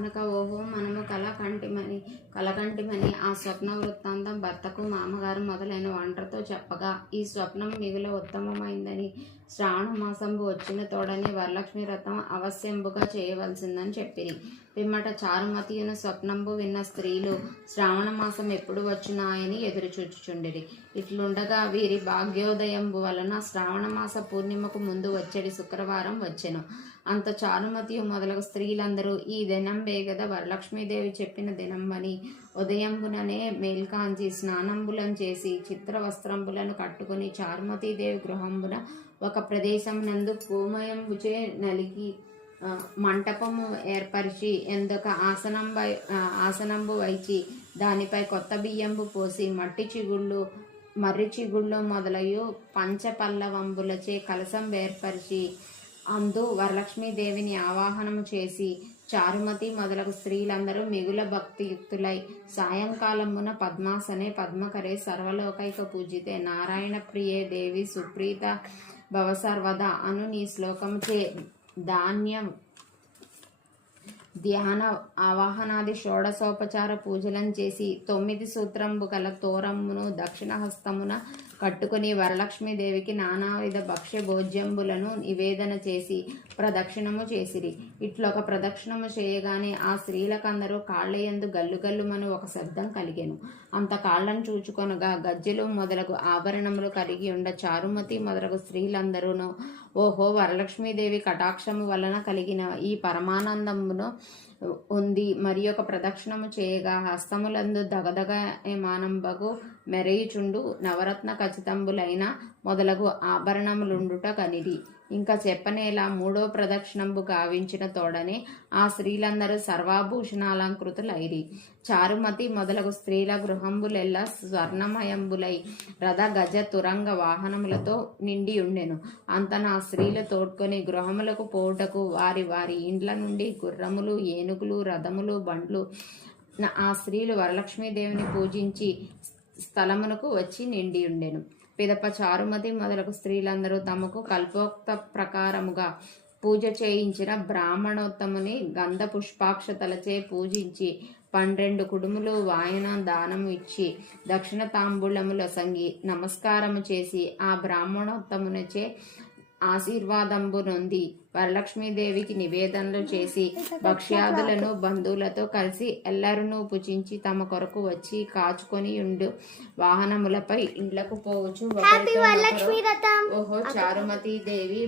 అనక ఓహో మనము కలకంటిమని ఆ స్వప్న వృత్తాంతం భర్తకు మామగారు మొదలైన వంటతో చెప్పగా ఈ స్వప్నం మిగుల ఉత్తమమైందని శ్రావణ మాసంబు వచ్చిన తోడని వరలక్ష్మి వ్రతం అవశ్యంబుగా చేయవలసిందని చెప్పిరి. పిమ్మట చారుమతియును స్వప్నంబు విన్న స్త్రీలు శ్రావణ మాసం ఎప్పుడు వచ్చునాయని ఎదురుచూచుచుండిరి. ఇట్లుండగా వీరి భాగ్యోదయంబు వలన శ్రావణ మాస పూర్ణిమకు ముందు వచ్చేది శుక్రవారం వచ్చెను. అంత చారుమతియు మొదలగు స్త్రీలందరూ ఈ దినంబే గద వరలక్ష్మీదేవి చెప్పిన దినంబని ఉదయంబుననే మేల్కాంచి స్నానంబులను చేసి చిత్ర వస్త్రంబులను కట్టుకుని చారుమతీదేవి గృహంబున ఒక ప్రదేశం నందు పూమయంబుచే నలిగి మంటపము ఏర్పరిచి ఎందొక ఆసనంబు వైచి దానిపై కొత్త బియ్యంబు పోసి మర్రి చిగుళ్ళు మొదలయు పంచపల్లవంబులచే కలసం ఏర్పరిచి అందు వరలక్ష్మీదేవిని ఆవాహనము చేసి చారుమతి మొదలగు స్త్రీలందరూ మిగుల భక్తియుక్తులై సాయంకాలమున పద్మాసనే పద్మకరే సర్వలోకైక పూజితే నారాయణ ప్రియే దేవి సుప్రీత భవసర్వద అను నీ శ్లోకముచే ధ్యాన ఆవాహనాది షోడశోపచార పూజలను చేసి 9 సూత్రంబు గల తోరమ్మును దక్షిణ హస్తమున కట్టుకుని వరలక్ష్మీదేవికి నానావిధ భక్ష్య భోజ్యంబులను నివేదన చేసి ప్రదక్షిణము చేసిరి. ఇట్లొక ప్రదక్షిణము చేయగానే ఆ స్త్రీలకందరూ కాళ్ళయందు గల్లుగల్లుమను ఒక శబ్దం కలిగెను. అంత కాళ్లను చూచుకొనగా గజ్జెలు మొదలగు ఆభరణములు కలిగి ఉండ చారుమతి మొదలగు స్త్రీలందరూను ఓహో వరలక్ష్మీదేవి కటాక్షము వలన కలిగిన ఈ పరమానందమును ఉంది. మరి ఒక ప్రదక్షిణము చేయగా హస్తములందు దగదగమానంబగు మెరయుచుండు నవరత్న ఖచ్చితంబులైన మొదలగు ఆభరణములుండుట కనిరి. ఇంకా చెప్పనేలా 3వ ప్రదక్షిణంబు గావించిన తోడనే ఆ స్త్రీలందరూ సర్వాభూషణాలంకృతులైరి. చారుమతి మొదలగు స్త్రీల గృహంబులెల్లా స్వర్ణమయంబులై రథ గజ తురంగ వాహనములతో నిండి ఉండెను. అంతన ఆ స్త్రీలు తోడ్కొని గృహములకు పోవుటకు వారి వారి ఇండ్ల నుండి గుర్రములు ఏనుగులు రథములు బండ్లు ఆ స్త్రీలు వరలక్ష్మీదేవిని పూజించి స్థలమునకు వచ్చి నిండి ఉండెను. పిదప చారుమతి మొదలగు స్త్రీలందరూ తమకు కల్పోక్త ప్రకారముగా పూజ చేయించిన బ్రాహ్మణోత్తముని గంధ పుష్పాక్షతలచే పూజించి 12 కుడుములు వాయన దానము ఇచ్చి దక్షిణ తాంబూలముల సంగి నమస్కారము చేసి ఆ బ్రాహ్మణోత్తమునిచే ఆశీర్వాదంబు నొంది వరలక్ష్మీదేవికి నివేదనలు చేసి భక్ష్యాదులను బంధువులతో కలిసి ఎల్లరునూ పుచించి తమ కొరకు వచ్చి కాచుకొని ఉండు వాహనములపై ఇండ్లకు పోవచ్చు. ఓహో చారుమతీ దేవి